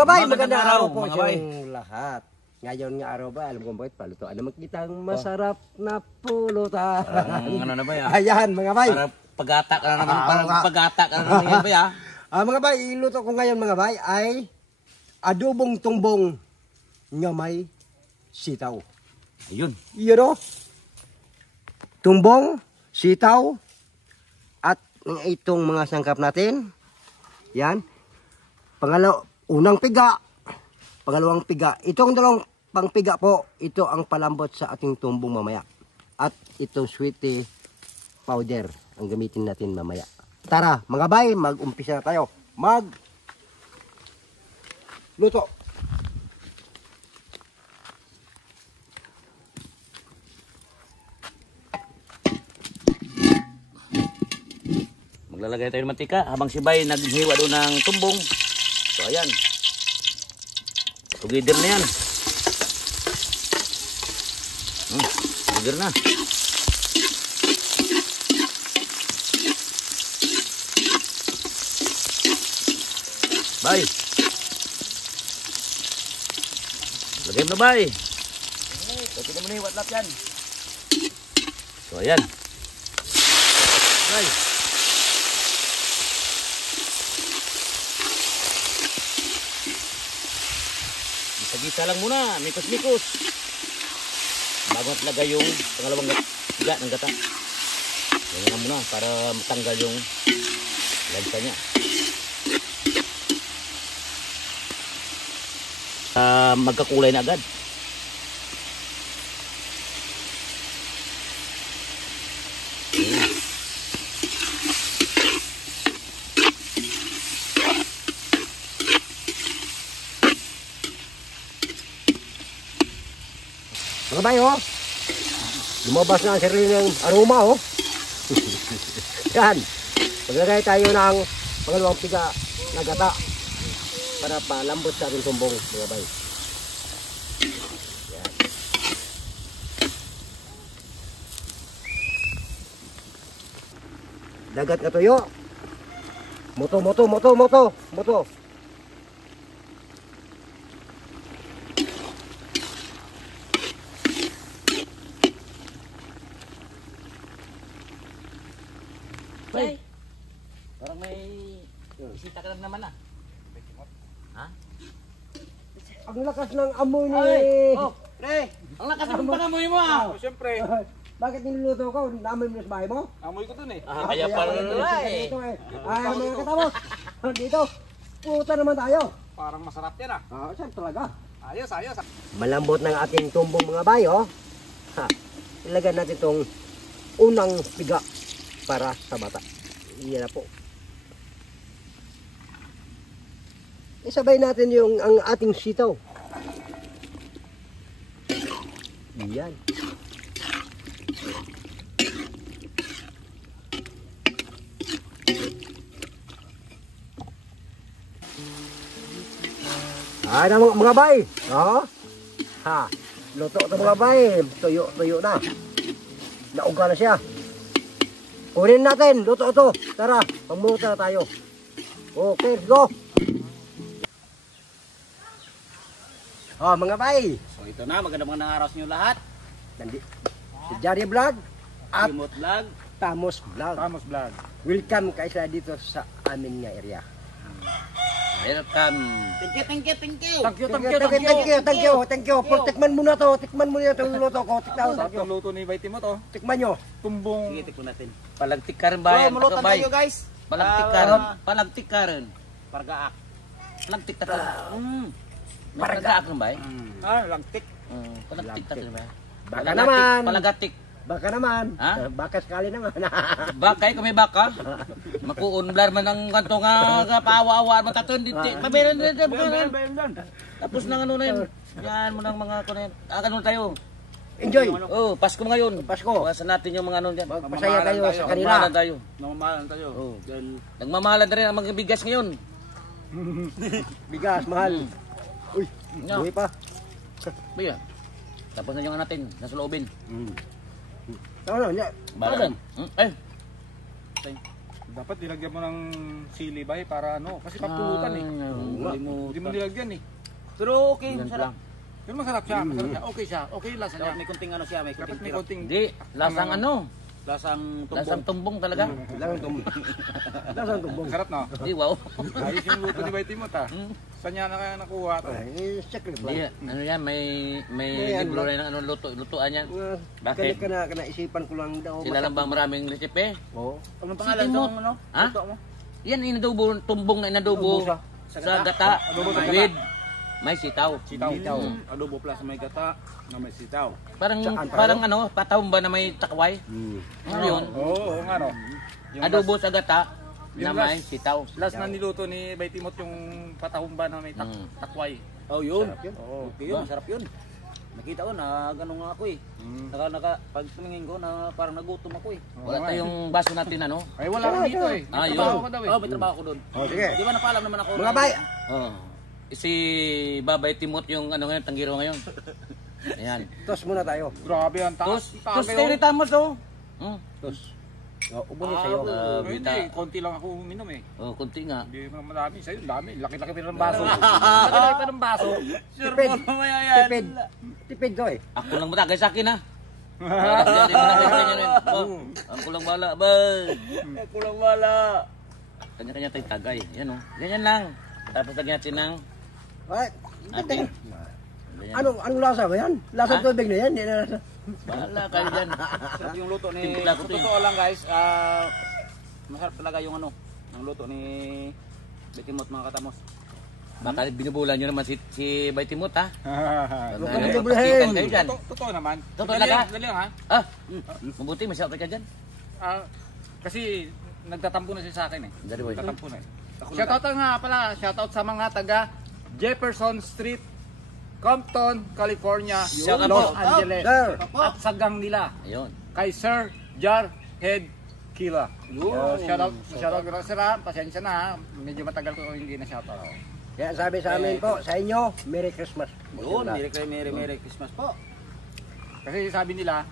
mga bay, magandang araw po mga sa bay. lahat. Ngayon nga araw ba, alam ko bakit palutuan naman kitang masarap na pulutan. Ano na ba ya? Ayan mga bay. Para pag-atak na naman, parang pag-atak na naman yan ba ya? Mga bay, iluto ko ngayon mga bay ay adobong tumbong nga may sitaw. Ayun. Iyon o. Tumbong, sitaw, at itong mga sangkap natin. Yan. Unang piga, pangalawang piga. Itong dalawang pangpiga po, ito ang palambot sa ating tumbong mamaya. At itong sweetie powder ang gamitin natin mamaya. Tara, mga bay, mag-umpisa na tayo. Luto. Maglalagay tayo ng mantika habang si Bay naghiwa doon ng tumbong. So ayan. Together na yan. Together na. Bay. Lagay mo na Bay. Pwede naman na hiwat lap yan. So ayan. Bay. Gisa lang muna, mikos-mikos. Bago natlagay yung pangalawang tiga ng gata. Ganyan muna para matanggal yung lansa niya. Magkakulay na agad. Mga bay, oh. Lumabas na ang sarili ng aroma, oh. Yan. Maglagay tayo ng pangalawang piga na gata para palambot sa ating tumbong, mga bay. Yan. Dagat na tuyo. Moto. Bay, parang may isita ka lang naman ah. Ha? Ang lakas ng amoy ni... Oh, pre! Ang lakas ng panamoy mo ah! Siyempre, Bakit niluluto ko? Naamoy mo sa bahay mo? amoy ko dun eh. Kaya pala eh. Mga katapos. Dito. Puta naman tayo. Parang masarap yan ah. Saan talaga? Ayos. Malambot ng ating tumbong mga bayo. Ilagay natin itong unang piga para sa bata. Iyan na po. Isabay natin ang ating sitaw. Iyan. Mga bay. Luto ito mga bay. Tuyo na. Nauga na siya. Kunin natin. Luto ito. Tara. Pagmuta na tayo. Okay, let's go. Mga bay. So ito na, magandang araw sa inyo lahat. Si Jari Vlog at Remote Vlog. Tamos Vlog. Tamos vlog. Welcome kaisa dito sa amin nga area. Welcome. Thank you. Thank you. Tikman mo na to. Tikman mo na itong luto ko. Sarap yung luto ni Bay Timo to. Tikman nyo. Tumbong. Sige, tikman natin. Palagtikaran ba yan? Mulutan tayo guys. Palagtikaran. Pargaak. Palagtik ta. Pargaak ba eh? Langtik. Palagtik ta ba? Baka naman. Palagatik. Baka naman. Ha? Baka sakali naman. Bakay kami baka. Makuunblar man ang kanto nga paawa-awa mataton dito. Pameran din. Tapos nang ano na yun. Yan mo ng mga kunin. Ano tayo? Enjoy. Oh, Pasko ngayon. Pasko. Bawasan natin yung mga ano diyan. Masaya kayo sa kanila. Namamahalan tayo. Oh. Nagmamahalan na rin ang mga bigas ngayon. Bigas, mahal. Uy, No. buhay pa. Baya. Tapos na yung natin, nasa loobin. Ano, niya. Balan. Eh. Dapat nilagyan mo ng sili bay para ano, kasi papulutan eh. Hindi mo nilagyan eh. Pero okay, Ganun masarap. lang. Pero masarap siya, masarap siya. Okay siya, okay yung lasa niya. Dapat may kunting ano siya, may Dapat kunting may tirap. konting... Hindi, lasang ano? Lasang Lasang tumbong. tumbong talaga. Lasang tumbong. Lasang tumbong. Sarap no? Hindi, wow. Ayos yung luto ni Bay Timot ah. Saan niya nakuha to? Ay, secret Hindi, lang. ano yan, may Ayan, libro rin ng ano, lutuan yan. Bakit? Bakit? Kana isipan ko lang daw. Sila lang ba maraming recipe? Oo. Anong Si pangalan Timot. ng ano? Ha? Luto mo? Yan, inadobo, tumbong na inadobo Sa sa gata. gata. Adobo sa gata. With may sitaw. Sitaw. Adobo plus may gata na may sitaw. Parang Saan pa parang ano, patahong ba na may takway? Ano yun? Oo, nga no. Yung Adobo sa gata na Yung may sitaw. last na niluto ni Bay Timot yung patahumba na may takway. Oh, yun. Sarap yun. Oo. Okay yun, sarap yun. Nakita ko na gano'n nga ako eh. Pag tumingin ko na parang nagutom ako eh. Wala tayong baso natin ano? Ay wala ka dito eh. Ah, May yun. trabaho ka daw eh. Oh, may trabaho ko doon. Oh, sige. Di ba napaalam naman ako? Mga bay, Oh. Si Babay Timot yung ano ngayon, tanggiro ngayon. Ayan. tos muna tayo. Grabe ang taas. Tos tayo tamos oh. Tos. Oh, ubo niya sa'yo. Hindi, konti lang ako uminom eh. Oh, kunti nga. Hindi naman marami. Sa'yo, dami. Laki-laki pa ng baso. Laki-laki pa ng baso. Tipid. Tipid. Tipid ko eh. Ako lang matagay sa akin ha. Ako lang bala, ba. Kulang wala. Kanya-kanya tayong tagay. Yan oh. Ganyan lang. Tapos lagyan natin ng Ay, ating. anong lasa ba yan? Lasa tubig na yan. Hindi na lasa. Bahala kayo dyan. Sarap yung luto ni... Timpla ko Sa to eh. totoo lang guys, masarap talaga yung ano, ang luto ni Betimot mga katamos. Baka binubulan nyo naman si Bay Timot ha. Huwag ka Ayun, binubulan. pastikan kayo dyan. Totoo naman. Totoo Dali talaga? lang, dali lang ha. Ah, mabuti masya ka dyan. Kasi nagtatampo na siya sa akin eh. Dari boy. Nagtatampo na eh. Shoutout nga pala, shoutout sa mga taga Jefferson Street, Compton, California, Shout out Los po. Angeles. Sir. At sa gang nila, Ayun. kay Sir Jar Head Kila. Shoutout sir ha, pasensya na ha. Medyo matagal ko hindi na shoutout. Kaya sabi sa amin po, sa inyo, Merry Christmas. Yun, Merry Christmas po. Kasi sabi nila,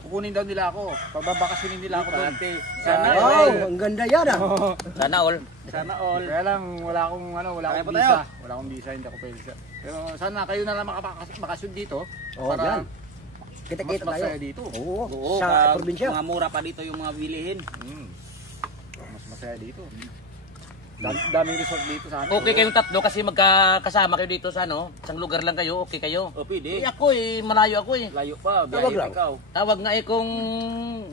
kukunin daw nila ako, pagbabakasyonin nila ako doon. Sana Wow, ang ganda yan ah. Sana all. Sana all. Kaya lang wala akong Kaya akong pa visa. tayo. Wala akong visa, hindi ako pwede. Pero sana kayo na lang makabakasyon dito Oo, para yan. Kita-kita mas tayo. masaya dito. Oo, Oo, sa probinsya. mga mura pa dito yung mga bilihin. Mas masaya dito. Daming resort dito sa amin. Okay kayong tatlo kasi magkakasama kayo dito sa ano, isang lugar lang kayo, okay kayo. O, pwede. Ako malayo ako eh. Layo pa, Tawag biyahe lang. ikaw. Tawag nga kung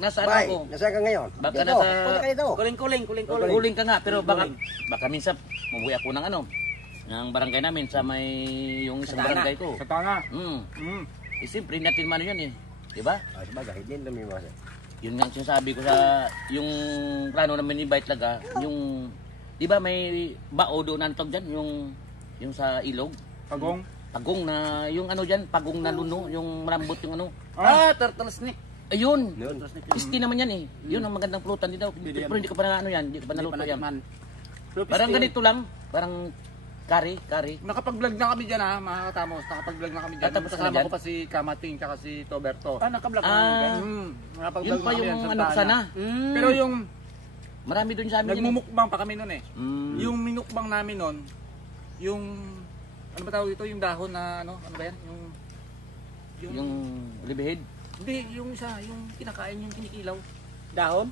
nasaan Bye, ako. nasa ka ngayon? Baka Dito, nasa- punta kayo dito. Kuling. Huling ka nga pero baka minsan mabuhi ako ng ano, ng barangay namin sa may yung isang Sa Tana. barangay ko. Sa Tanga. Eh, siyempre natin man yun eh. Di ba? Ah, sabagay, din lang yung masa. Yun nga ang sinasabi ko sa yung plano namin ni Bay talaga, yung di ba may bao doon antog diyan yung sa ilog, Pagong. pagong na yung ano diyan, pagong na luno, yung malambot yung ano. Turtle snake. Ayun. Yun. Isti naman yan eh. Yun ang magandang pulutan dito. Pero hindi ko pa na ano yan, hindi ko pa Hindi naluto pa yan. natikman. Parang ganito lang, parang kari. Nakapag-vlog na kami dyan ha, mga katamos. Nakapag-vlog na kami dyan. Tapos ka na Kasama dyan? ko pa si Kamating tsaka si Toberto. Nakablog Ah, Nakapag-vlog yun pa na kami yung yan sa ano Tana. sana. Pero yung Marami doon sa amin. yun eh. nagmumukbang pa kami noon eh. Mm. Yung minukbang namin noon, yung ano ba tawag ito, yung dahon na ano ba yan? Yung libihid, Hindi, yung isa, yung kinakain yung kinikilaw. Dahon?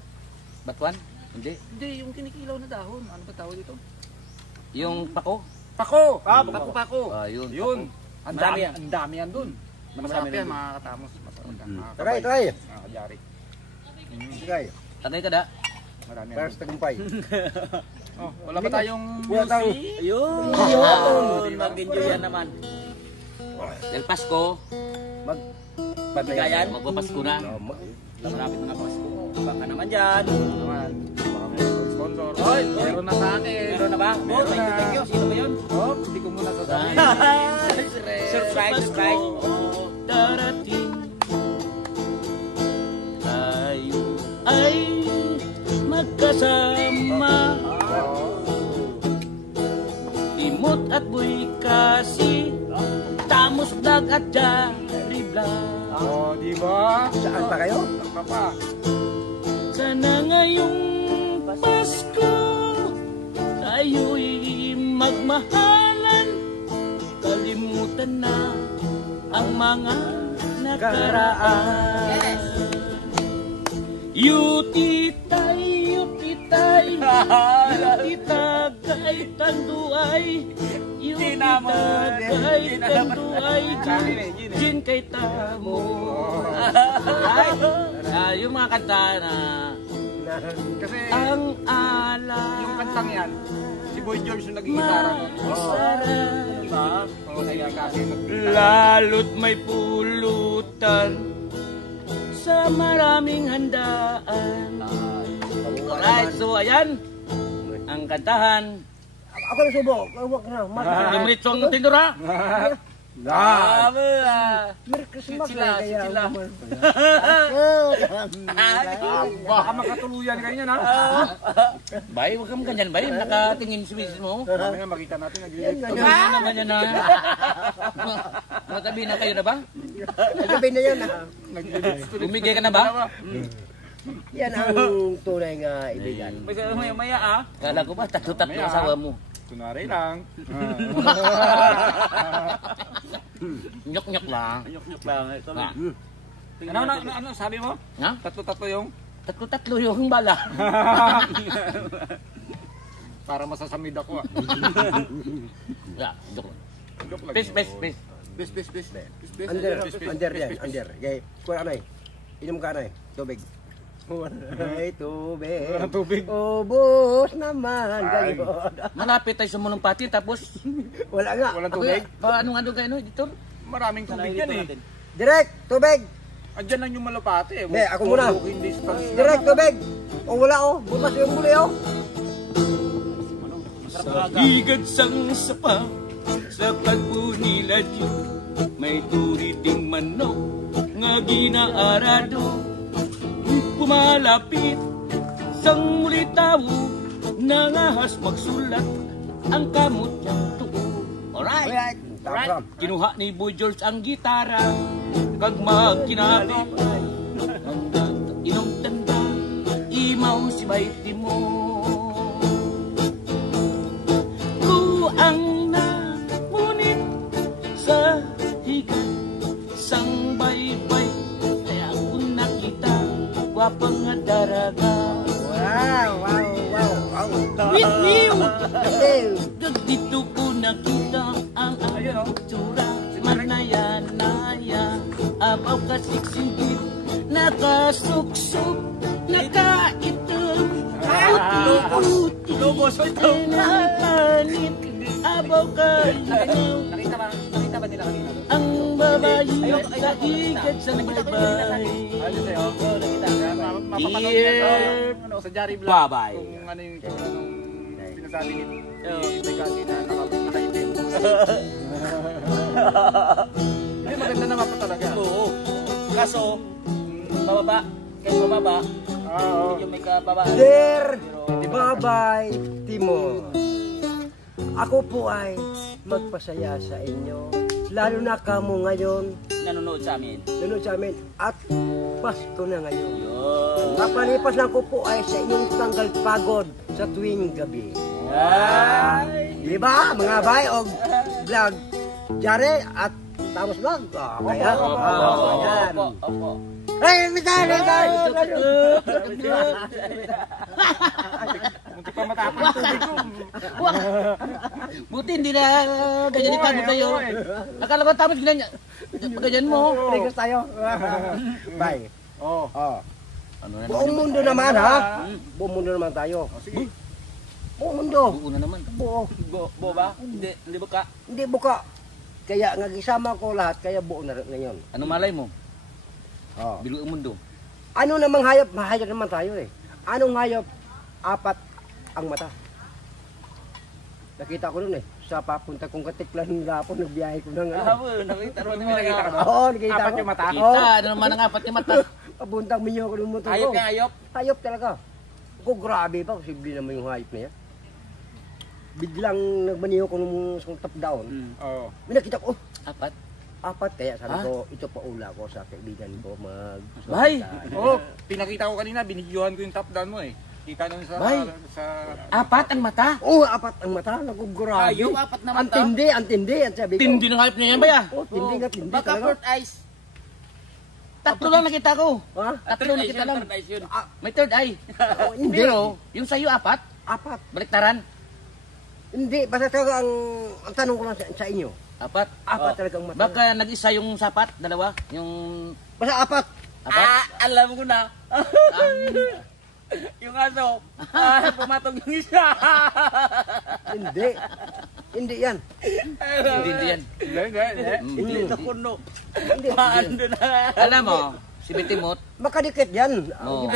batuan, hindi. Hindi, yung kinikilaw na dahon. Ano ba tawag ito? Yung pako. Pako! Pako. Yun. Yun. Ang dami, Marami yan. ang dami yan dun. Masarap Marami yan, yan mga katamos. Masarap yan. mga Tagay, kabay, tagay. mga kadyari. Tagay. Tagay ka da. Marami yan. First tagumpay. Oh, wala ba tayong Wala tayong- music? Ayun! Mag-enjoy yan naman. Del Pasko, Pabigayan. magpapasko na. Marami mga Pasko. Baka naman dyan. Naman. Baka may sponsor. Hoy, meron na sa akin. Meron na ba? Oh, thank you. Sino ba yun? Oh, hindi ko muna sasabihin. Surprise. Darating tayo ay magkasama. Timot at buhay kasi tamos dag at jaribla. Oh, di ba? Saan pa kayo? Papa. Sana ngayong magmahalan, kalimutan na ang mga nakaraan. Yutitay, yutitay, yutitagay, tanduay, yutitagay, tanduay, jin kay tamo. Yung mga kanta na Kasi ang ala. yung kantang yan, si Boy George yung nag-gitara. Diba? Oo, kaya kasi Lalo't may pulutan sa maraming handaan. Alright, so ayan ang kantahan. Ako na subo. Huwag na. Limrit song tindura. Merry Christmas. Sila. baka makatuluyan kayo niyan, ha? Bay, huwag kang ganyan, bay. Nakatingin si misis mo. Mamaya makita natin, naglilip. Ano naman yan na? Matabi na kayo na ba? Gabi na yan. Bumigay ka na ba? Yan ang tunay nga ibigan. Maya ah. Kala ko ba, tatlo-tatlo asawa mo. Kunwari lang. Nyok-nyok lang. Nyok-nyok lang. Ito na. Ah. Ano sabi mo? Ha? Tatlo-tatlo yung? Tatlo-tatlo yung bala. Para masasamid ako, ah. Yeah, joke lang. Joke lang. Peace. Bis. Under yan. Under. Gay. Kuha ka na eh. Inom ka na eh. Tubig. Ay, tubig. Walang tubig. Ubus naman. Ay. Gayon. Malapit tayo sa Munumpati tapos Wala nga. Walang tubig. paano nga doon kayo dito? Maraming tubig yan, eh. Direct. Tubig. Andyan lang yung malapate, eh. Hindi, ako muna. Walking distance. Direct. Tubig. O wala oh. Bukas yung muli oh. Sa higad sang sapa, sa kagbunila Diyo, may turiting manok nga ginaarado. Pumalapit sang muli tawo, nangahas magsulat ang kamot niyang tuo. Alright. Alright. Kinuha ni Boy George ang gitara, kag magkinabang. Hanggang inom tanda, imaw si baiti mo. Ang namunit sa higad sang baybay, kaya kung nakita gwapang nga daraga. Wow. With you, Hey. dito ko nakita ang ang tsura. Manaya-naya, abaw ka siksigit, nakasuksok, nakaitom, puti-puti, napanit, abaw ka ilaw. Nakita ba nila kanina? Ang babae sa higad sa baybay. Mapapanood niya sa Jari Vlog. Bye-bye. Kung ano yung sinasabi ni Megati na nakaitim. Hindi, maganda naman po talaga. Oo. Kaso, bababa, kahit bababa, Oo. medyo may kababa. Dear Babay Timor, ako po ay magpasaya sa inyo. Lalo na kamo ngayon, Nanonood sa amin. nanonood sa amin, at Pasko na ngayon. Yun. Kapalipas lang ko po ay sa inyong tanggal pagod sa tuwing gabi. Di ba, mga bay o vlog, Jare at Tamos Vlog. Kaya, ayan. Opo. Ay, mitay. Munti pa matapang tubig ko. Buti hindi na ganyan ipagod kayo. Akala ko tapos ganyan mo. Request tayo. Bye. Oo. Oh. Ano na Buong mundo naman ha. Buong mundo naman tayo. Sige. Buong mundo. Buo na naman. Buo. Buo ba? Hindi ba ka? Hindi buka. Kaya nagisama ko lahat, kaya buo na rin ngayon. Ano malay mo? Oh. Bilo ang mundo. Ano namang hayop? Mahayop naman tayo eh. Anong hayop? Apat ang mata. Nakita ko nun eh. Sa papunta kong Katiklan nga po, nagbiyahe ko ng ano. Nakita ro May nakita ka ba? Oo, nakita Apat ko. yung mata? Oo. Kita, ano naman ang apat yung mata? Papuntang minyo ko ng motor ko. Ayop ka, ayop. Hayop talaga. Ako grabe pa, posible naman yung hayop na yan. Biglang nagmaniho ko nung top down. Oo. May nakita ko, Apat? apat. Kaya sabi Ha? ko, ito pa ula ko sa kaibigan ko mag... Bay! Oo, pinakita ko kanina, binidyohan ko yung top down mo eh. Kita nun sa... Bay. sa Apat ang mata. Oh, apat ang mata, nagugurabi. Ayaw, apat na Ang mata. tindi, ang tindi. Ang sabi ko. Tindi ng hayop niya yan ba ya? Oh, tindi nga, tindi Baka talaga. fourth eyes. Tatlo lang nakita ko. Ha? Tatlo nakita lang. Third eyes yun. May third eye. Oh, hindi. Pero, yung sa'yo apat, Apat. baliktaran. Hindi, basta talaga ang tanong ko lang sa inyo. Apat. Apat talaga ang mata. Baka nag-isa yung sapat, dalawa. Yung Basta apat. apat. Alam ko na. Yung aso, pumatog yung isa. Hindi. Hindi yan. Hindi yan. Hindi. Hindi ito kuno. Hindi. Paano na? Alam mo, si Bitimot, Makadikit yan. Oo.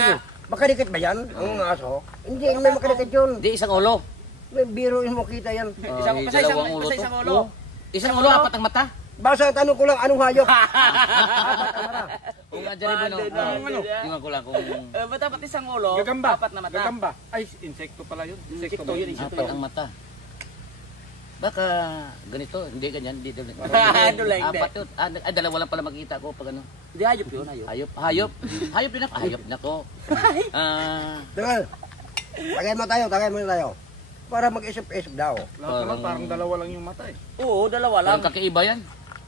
Makadikit ba yan? Ang aso? Hindi, may makadikit yun. di isang ulo. May biro mo kita yan. Isang, Ay, basta isang, dalawang ulo basta to. isang ulo. Isang ulo, apat ang mata. Basta tanong ko lang, anong hayop? Kung andyan rin mo, Ano? tingnan ko lang kung Ba't dapat isang ulo? Gagamba. Apat na mata. Gagamba. Ay, insekto pala yun. Insekto ba yun? apat ang mata. Baka ganito, hindi ganyan, dito. Ano lang, hindi. Apat yun. Ay, dalawa lang pala makikita ko pag ano. Hindi, hayop yun, hayop. Hayop, hayop. Hayop din ako. Hayop na ko. Teka, tagay mo tayo. Para mag-isip-isip daw. Lahat naman parang dalawa lang yung mata eh. Oo, dalawa lang. Parang kakaiba yan.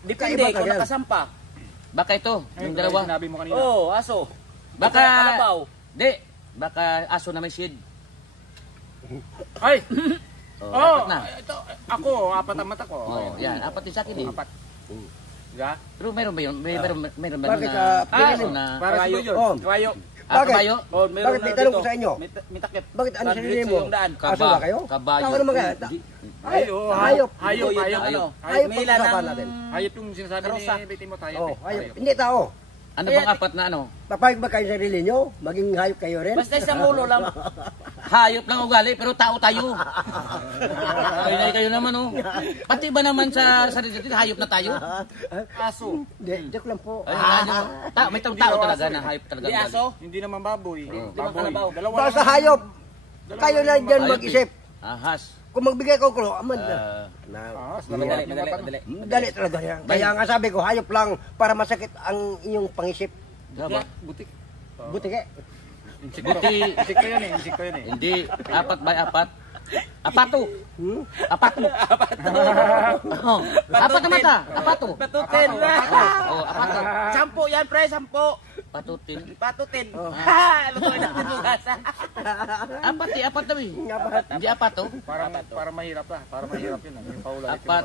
Depende Kaiba kung ka yan. nakasampa. Baka ito, yung Ay, dalawa. Sinabi mo kanina. Oo, aso. Baka, Kalabaw. di. Baka aso na may shade. Ay! Oh, Oh, apat na. ito, ako, apat ang mata ko. Oh, yan, apat din sa akin eh. Apat. Diba? Pero mayroon ba yun? Mayroon ba Bakit, na pinili? aso na... Para sa Kawayo. yun. Oh. Kawayo. Bakit? Kabayo? Oh, meron Bakit na may tanong dito. ko sa inyo? May takip. Bakit ano sinili Diretso mo? yung daan. Aso ba kayo? Kabayo. Ako naman kaya. Hindi. Ay, oh, Hayop. Hayop, Ito, hayop. ano? Hayop May ang ilan usapan ng- natin. Hayop yung sinasabi Karosa. ni Bitimot. Hayop Oh, eh. hayop. Hayop. Hindi tao. Ano bang apat na ano? Papayag ba kayo sa sarili nyo? Maging hayop kayo rin? Basta isang ulo lang. Hayop lang ugali, pero tao tayo. Kayo naman oh. Pati ba naman sa sarili natin, hayop na tayo? Aso. Hindi, joke lang po. May tao talaga na hayop talaga. Di aso. Hindi naman baboy. naman kalabaw. Dalawa Basta lang. hayop. Kayo na dyan Hayop mag-isip. Ahas. Kung magbigay ko kulo, aman na. Ah, Madali, dalawa. madali, madali. Dali talaga yan. Kaya nga sabi ko, hayop lang para masakit ang inyong pangisip. Diba? Butik. Buti ka. Insekto. Buti. Insekto yan eh. Insekto yan eh. Hindi, apat by apat. Apato. Hmm? Apato. Oh, apat na mata. Apato. Patutin. Oh, apato. Sampo yan, pre, sampo. Patutin. Patutin. Ha! Lutuin natin bukas. Apat eh, apat na eh. Hindi apato. Para mahirap lah. Para mahirap yun. Yung paula. Apat.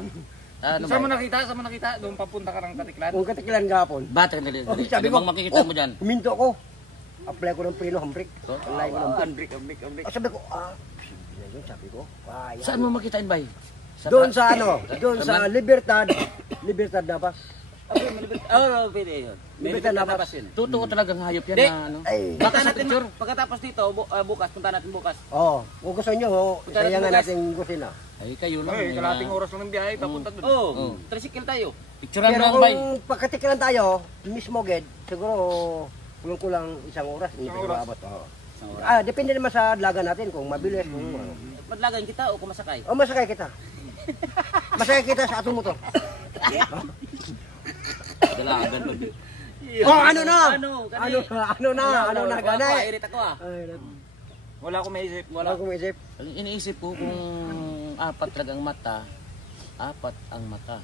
Ano Saan mo ba? nakita? Saan mo nakita? Doon papunta ka ng Katiklan? Kung katikilan gapon. Bata dali. Oh, Ano sabi ko, bang makikita mo dyan? Huminto ko. Apply ko ng preno handbrake. Oh. Apply ko ng Ambrik, ambrik, ambrik. Sabi ko, yun, sabi ko. Yan. Saan mo makitain bay? Doon sa ano? Doon sa Libertad. Libertad Navas. Oh, pwede yun. May Libertad libertad Navas. na yun. Totoo talagang hayop yan Di. na ano. Ay. Punta Baka sa natin, picture. pagkatapos dito, bukas, punta natin bukas. Oh, kung gusto nyo, sayangan bukas. natin kusina. Ay, kayo lang. Ay, kalating oras lang ng biyahe. Papunta doon. Oh, Oh. tricycle tayo. Picturean mo Pero lang bay. kung pagkatikilan tayo, mismo ged, siguro kulang isang oras. Hindi Isang pa oras. maabot. Depende naman sa laga natin kung mabilis. Kung, ano. Madlagan kita o kumasakay? O masakay kita. Masakay kita sa atong motor. Dalagan pag. Oh, ano na? Ano, Ano na, ganay. Irit ako ah. Wala akong maisip. Wala akong isip. Ang iniisip ko kung apat talagang mata, apat ang mata.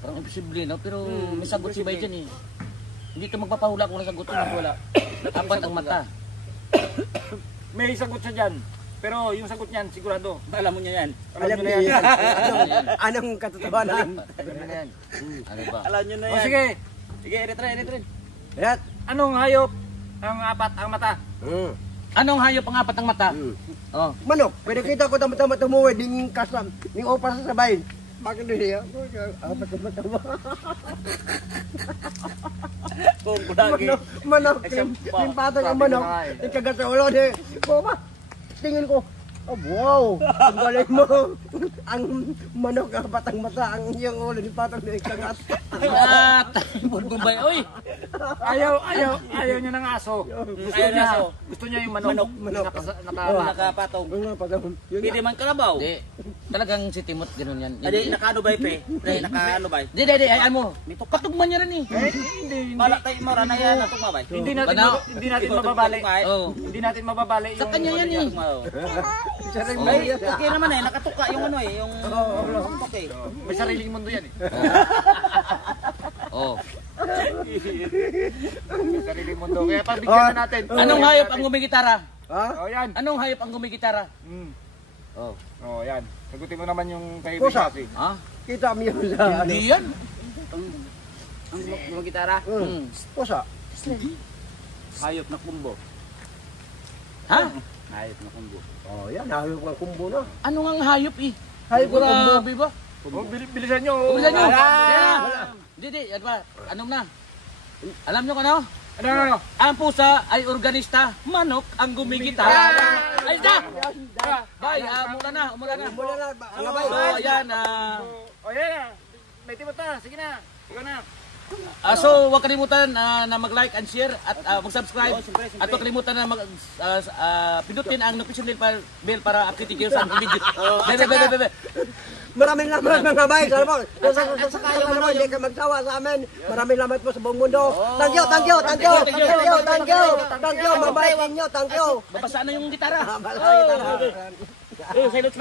Parang imposible no, pero may sagot si Bay dyan eh. Hindi ito magpapahula kung nasagot ko wala. Apat ang mata. May sagot siya dyan. Pero yung sagot niyan, sigurado. Alam mo niya yan. Alam nyo niyo na yan. Anong katotohanan? Alam nyo na yan. Ano ba? Alam nyo na O yan. sige, Sige, irit. Yan. anong hayop ang apat ang mata? Anong hayop ang apat ang mata? Oh. Manok, pwede kita ko tama-tama tumuwi, ding kasam, ding opas sa sabayin. Bakit din niya? Apat na tama. Kung kulagi. Manok, Isang yung patong ang sabi ko manok, na eh. yung kagat sa ulo, di, ba? Tingin ko, oh wow, ang galing mo. Ang manok, apat ang mata, ang iyong ulo, yung patong na yung kagat. At Bombay, oy. Ayaw niya ng aso. Ayaw niya aso. Gusto niya yung manok. Nakapatong. Pwede man kalabaw. Di, talagang si Timot ganun yan. Adi, nakaano ba pre? Pre, nakaano ba? Di, hayaan mo. Patugman niya rin eh. Hindi. Pala tayo mo na yan atong mabay. Hindi natin Banaw. hindi natin mababali. Oh. Hindi natin mababali Sa kanya yan eh. Ay, okay naman eh, nakatuka yung ano eh, yung okay. May sariling mundo yan eh. Oh. May sariling mundo. Kaya pagbigyan na natin. Anong hayop ang gumigitara? Ha? Oh, yan. Anong hayop ang gumigitara? Oh. Oh, yan. Sagutin mo naman yung kay Pusa. Bigati. Ha? Kita mo yun sa ano. Hindi yan. Ang gumagitara. Pusa. Hayop na kumbo. Ha? Hayop na kumbo. Oh, yan. Hayop ng kumbo na. Ano ang hayop eh? Hayop ng kumbo. Grabe ba? Oh, bilisan nyo. Bilisan nyo. Ah! Hindi, ano ba? Anong na? Alam nyo ano? Ano? Ang pusa ay organista, manok ang gumigitara. Ay, da! Bay, umula na. Mula na, mga bay. So, ayan, Oh, yan na. May timot na. Sige na. Ikaw na. so huwag kalimutan na mag-like and share at mag-subscribe. At huwag kalimutan na pindutin ang notification bell para update kayo sa aming video. Bebe. Maraming salamat mga bay. Salamat. Sa kayo mo, hindi ka magsawa sa amin. Maraming salamat po sa buong mundo. Thank you. Mabait ninyo. Thank you. Babasa na yung gitara. Maraming salamat. Silent